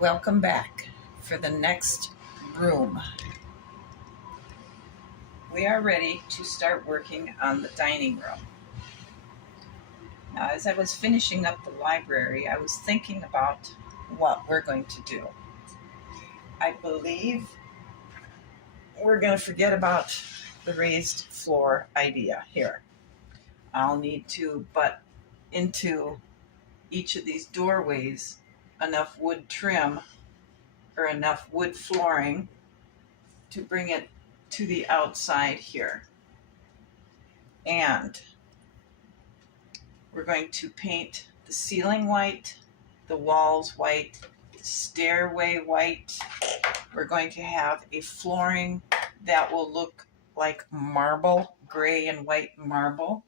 Welcome back for the next room. We are ready to start working on the dining room. Now, as I was finishing up the library, I was thinking about what we're going to do. I believe we're going to forget about the raised floor idea here. I'll need to butt into each of these doorways enough wood trim or enough wood flooring to bring it to the outside here. And we're going to paint the ceiling white, the walls white, the stairway white. We're going to have a flooring that will look like marble, gray and white marble.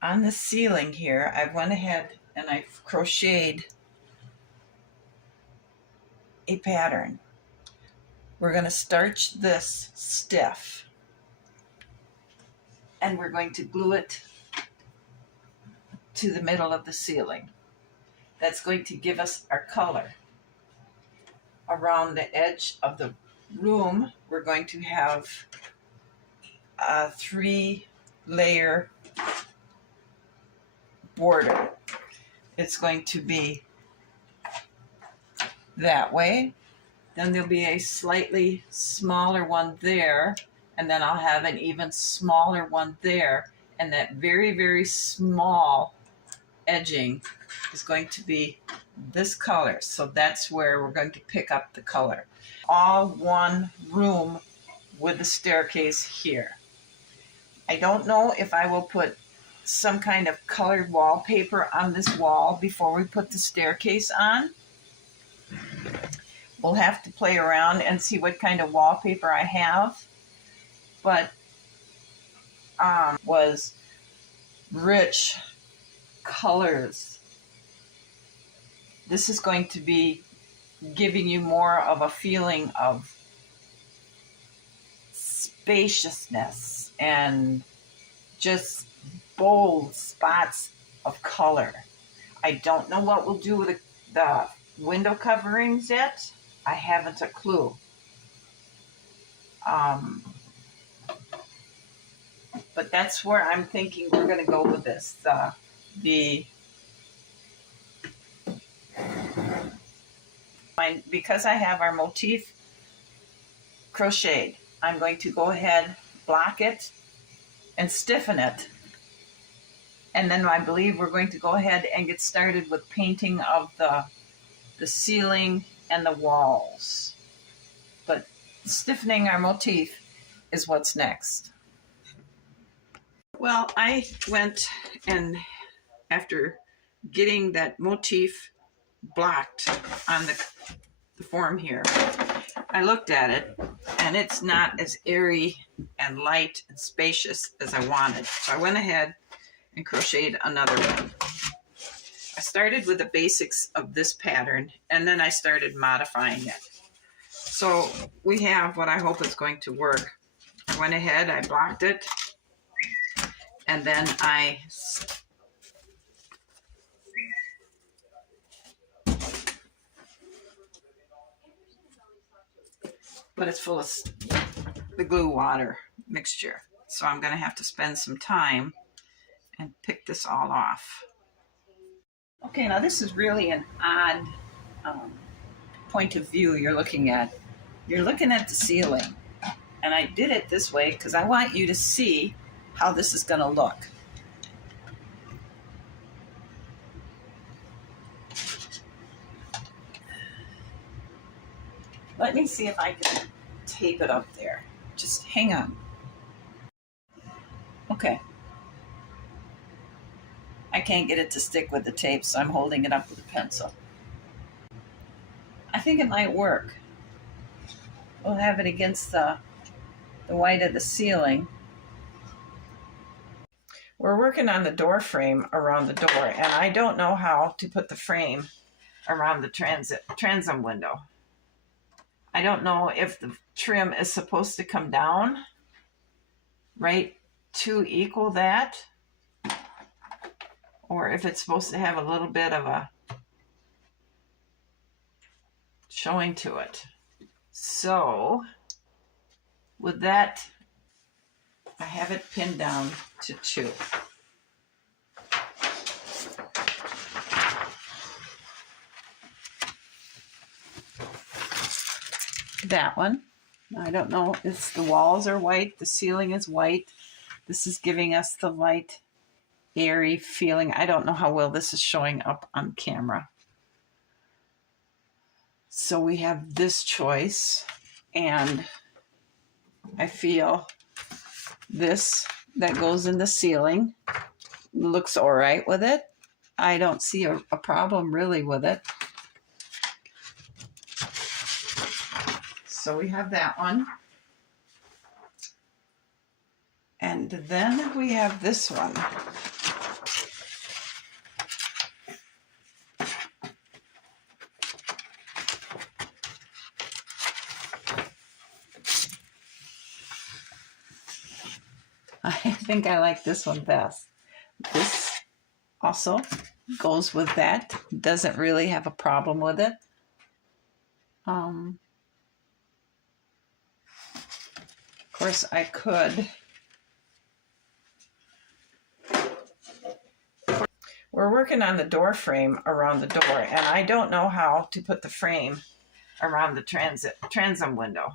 On the ceiling here, I went ahead and I've crocheted a pattern. We're going to starch this stiff and we're going to glue it to the middle of the ceiling. That's going to give us our color. Around the edge of the room, we're going to have a 3-layer border. It's going to be that way. Then there'll be a slightly smaller one there, and then I'll have an even smaller one there, and that very, very small edging is going to be this color. So that's where we're going to pick up the color. All one room with the staircase here. I don't know if I will put some kind of colored wallpaper on this wall before we put the staircase on. We'll have to play around and see what kind of wallpaper I have. But was rich colors. This is going to be giving you more of a feeling of spaciousness and just bold spots of color. I don't know what we'll do with the window coverings yet. I haven't a clue. But that's where I'm thinking we're going to go with this. Because I have our motif crocheted, I'm going to go ahead, block it, and stiffen it. And then I believe we're going to go ahead and get started with painting of the ceiling and the walls. But stiffening our motif is what's next. Well, I went and after getting that motif blocked on the form here, I looked at it and it's not as airy and light and spacious as I wanted. So I went ahead and crocheted another one. I started with the basics of this pattern and then I started modifying it. So we have what I hope is going to work. I went ahead, I blocked it, and then but it's full of the glue water mixture. So I'm going to have to spend some time and pick this all off. Okay, now this is really an odd point of view you're looking at. You're looking at the ceiling. And I did it this way because I want you to see how this is going to look. Let me see if I can tape it up there. Just hang on. Okay. I can't get it to stick with the tape, so I'm holding it up with a pencil. I think it might work. We'll have it against the white of the ceiling. We're working on the door frame around the door, and I don't know how to put the frame around the transom window. I don't know if the trim is supposed to come down right to equal that, or if it's supposed to have a little bit of a showing to it. So with that, I have it pinned down to 2. That one, I don't know, it's the walls are white, the ceiling is white. This is giving us the light, airy feeling. I don't know how well this is showing up on camera. So we have this choice, and I feel this that goes in the ceiling looks all right with it. I don't see a problem really with it. So we have that one. And then we have this one. I think I like this one best. This also goes with that. Doesn't really have a problem with it. Of course, I could. We're working on the door frame around the door, and I don't know how to put the frame around the transom window.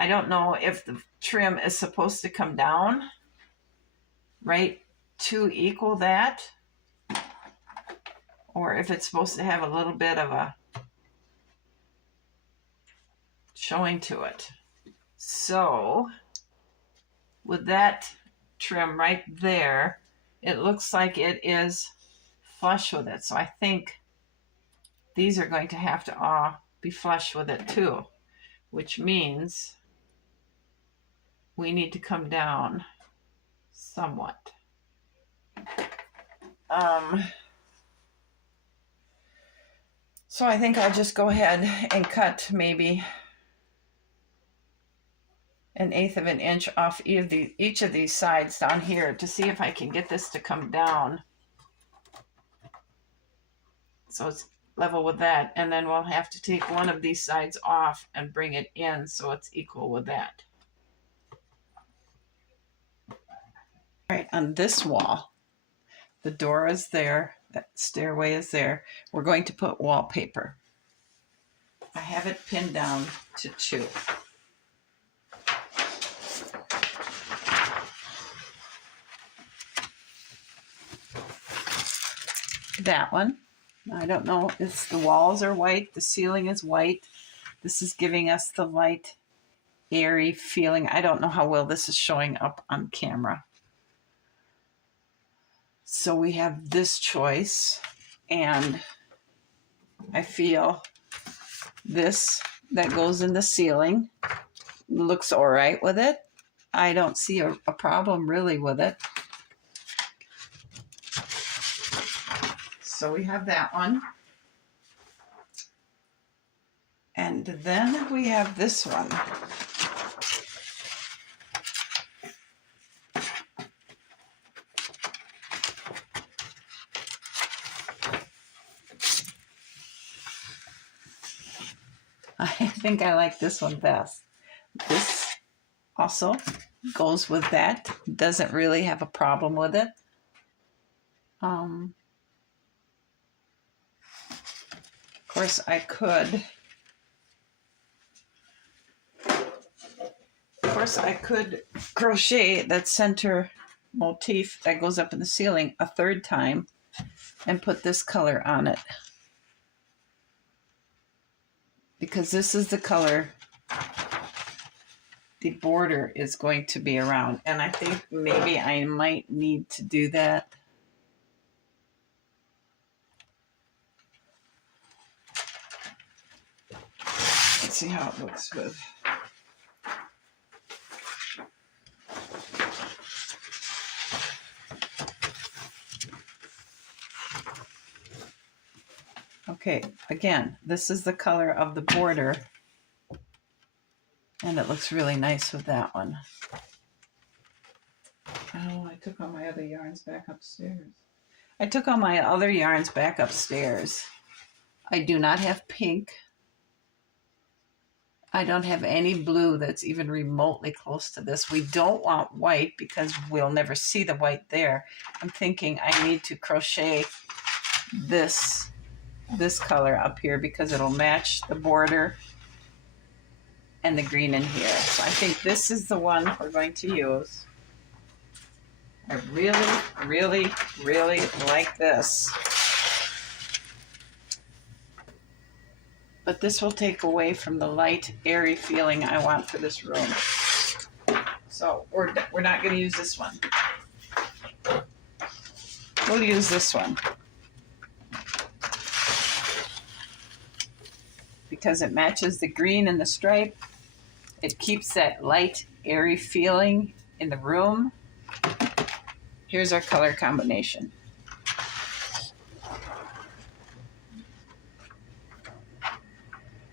I don't know if the trim is supposed to come down right to equal that, or if it's supposed to have a little bit of a showing to it. So with that trim right there, it looks like it is flush with it. So I think these are going to have to all be flush with it too, which means we need to come down somewhat. So I think I'll just go ahead and cut maybe 1/8 of an inch off each of these sides down here to see if I can get this to come down so it's level with that, and then we'll have to take one of these sides off and bring it in so it's equal with that. All right, on this wall, the door is there, that stairway is there. We're going to put wallpaper. I have it pinned down to 2. That one, I don't know, it's the walls are white, the ceiling is white. This is giving us the light, airy feeling. I don't know how well this is showing up on camera. So we have this choice, and I feel this that goes in the ceiling looks all right with it. I don't see a problem really with it. So we have that one. And then we have this one. I think I like this one best. This also goes with that. Doesn't really have a problem with it. Of course, I could. Crochet that center motif that goes up in the ceiling a 3rd time and put this color on it, because this is the color the border is going to be around, and I think maybe I might need to do that. Let's see how it looks with. Okay, again, this is the color of the border, and it looks really nice with that one. Oh, I took all my other yarns back upstairs. I do not have pink. I don't have any blue that's even remotely close to this. We don't want white because we'll never see the white there. I'm thinking I need to crochet this color up here because it'll match the border and the green in here. So I think this is the one we're going to use. I really, really, really like this. But this will take away from the light, airy feeling I want for this room. So we're not going to use this one. We'll use this one. Because it matches the green and the stripe. It keeps that light, airy feeling in the room. Here's our color combination.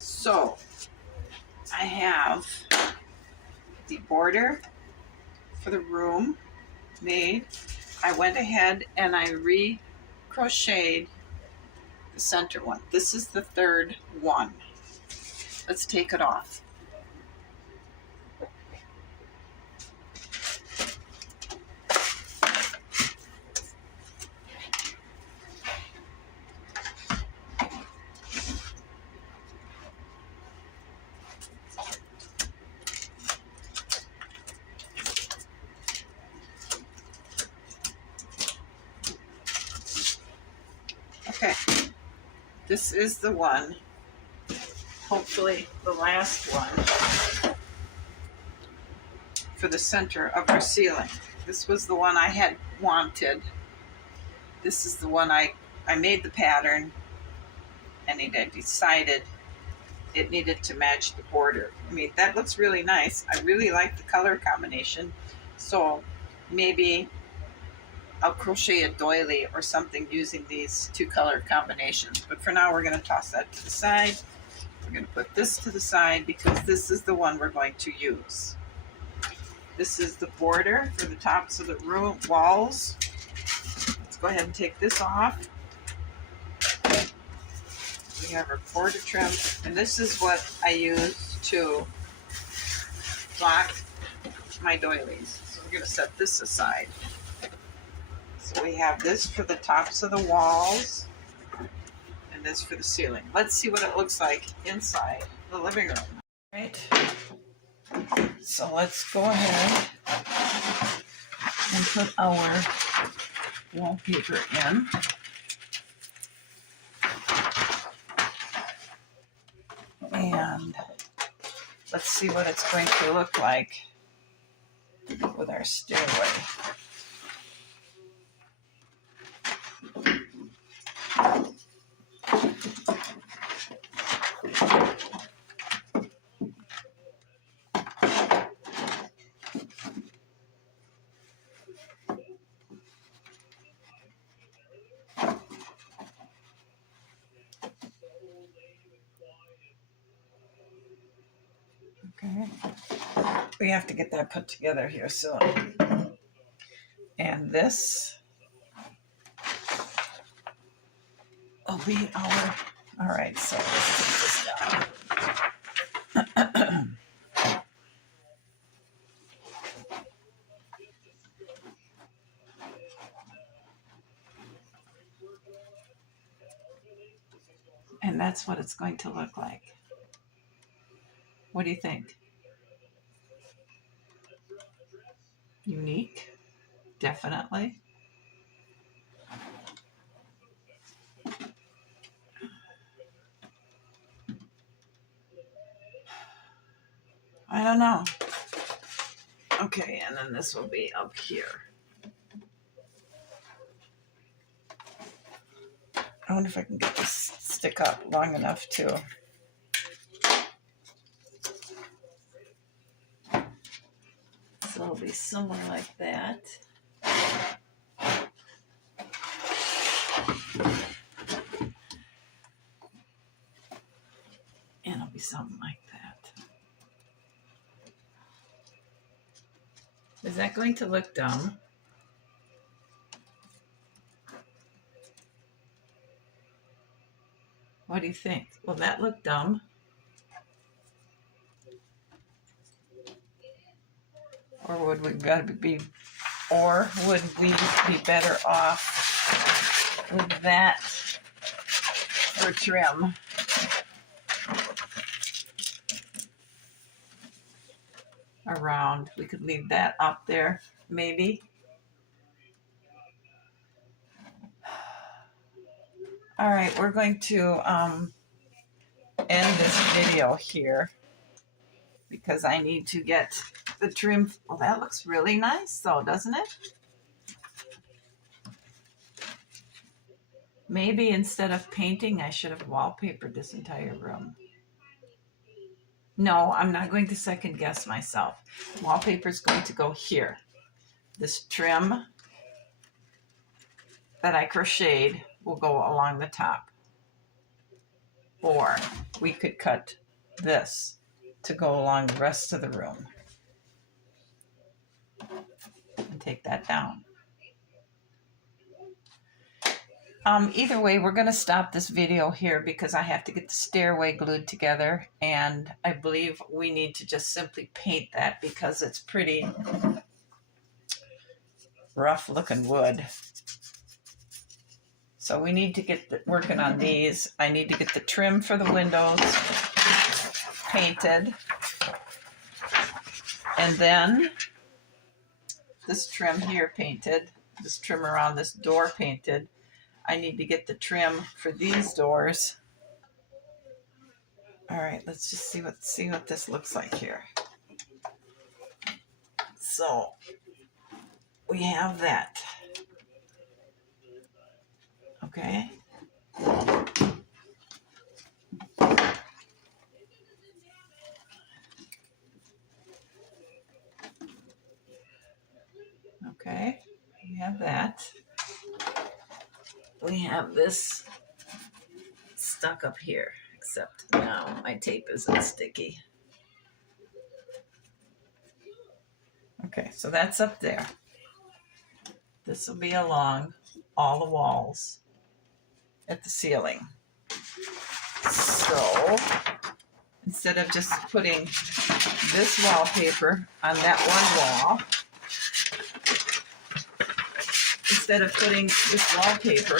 So I have the border for the room made. I went ahead and I re-crocheted the center one. This is the third one. Let's take it off. Okay, this is the one, hopefully the last one, for the center of our ceiling. This was the one I had wanted. This is the one I made the pattern, and I decided it needed to match the border. I mean, that looks really nice. I really like the color combination. So maybe I'll crochet a doily or something using these two color combinations. But for now, we're going to toss that to the side. We're going to put this to the side because this is the one we're going to use. This is the border for the tops of the room walls. Let's go ahead and take this off. We have our border trim, and this is what I use to block my doilies. So we're going to set this aside. So we have this for the tops of the walls and this for the ceiling. Let's see what it looks like inside the living room. All right. So let's go ahead and put our wallpaper in. And let's see what it's going to look like with our stairway. Okay. We have to get that put together here soon. And this will be our, all right, so let's take this down. And that's what it's going to look like. What do you think? Unique, definitely. I don't know. Okay, and then this will be up here. I wonder if I can get this stick up long enough to. So it'll be somewhere like that. And it'll be something like that. Is that going to look dumb? What do you think? Will that look dumb? Or would we be better off with that for trim? Around. We could leave that up there, maybe. All right, we're going to end this video here because I need to get the trim. Well, that looks really nice though, doesn't it? Maybe instead of painting, I should have wallpapered this entire room. No, I'm not going to second guess myself. Wallpaper is going to go here. This trim that I crocheted will go along the top. Or we could cut this to go along the rest of the room. And take that down. Either way, we're going to stop this video here because I have to get the stairway glued together, and I believe we need to just simply paint that because it's pretty rough looking wood. So we need to get working on these. I need to get the trim for the windows painted, and then this trim here painted, this trim around this door painted. I need to get the trim for these doors. All right, let's just see what this looks like here. So we have that. Okay. Okay, we have that. We have this stuck up here, except now my tape isn't sticky. Okay, so that's up there. This will be along all the walls at the ceiling. So instead of just putting this wallpaper on that one wall, instead of putting this wallpaper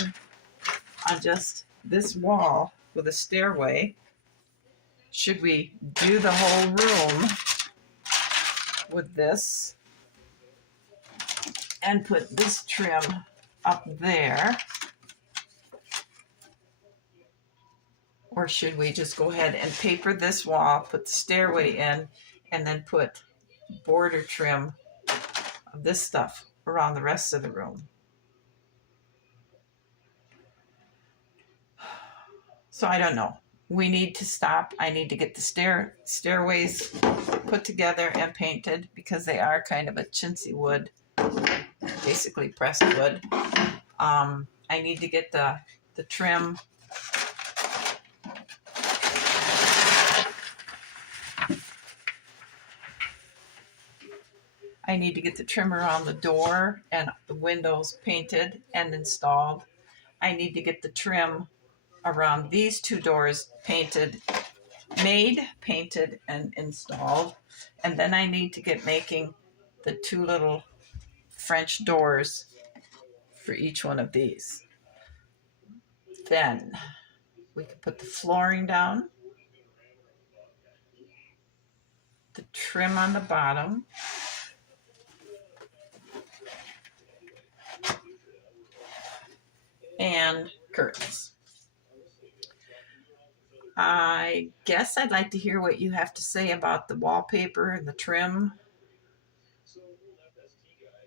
on just this wall with a stairway, should we do the whole room with this and put this trim up there? Or should we just go ahead and paper this wall, put the stairway in, and then put border trim of this stuff around the rest of the room? So I don't know. We need to stop. I need to get the stairways put together and painted because they are kind of a chintzy wood, basically pressed wood. I need to get the trim I need to get the trim around the door and the windows painted and installed. I need to get the trim around these two doors painted, painted, and installed. And then I need to get making the two little French doors for each one of these. Then we can put the flooring down, the trim on the bottom, and curtains. I guess I'd like to hear what you have to say about the wallpaper and the trim.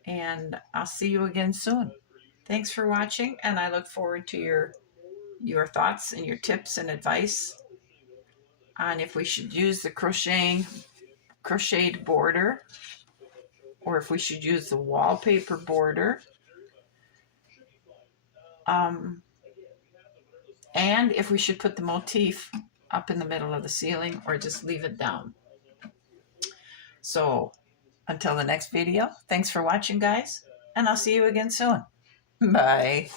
And I'll see you again soon. Thanks for watching, and I look forward to your thoughts and your tips and advice on if we should use the crocheted border or if we should use the wallpaper border. And if we should put the motif up in the middle of the ceiling or just leave it down. So until the next video, thanks for watching, guys, and I'll see you again soon. Bye.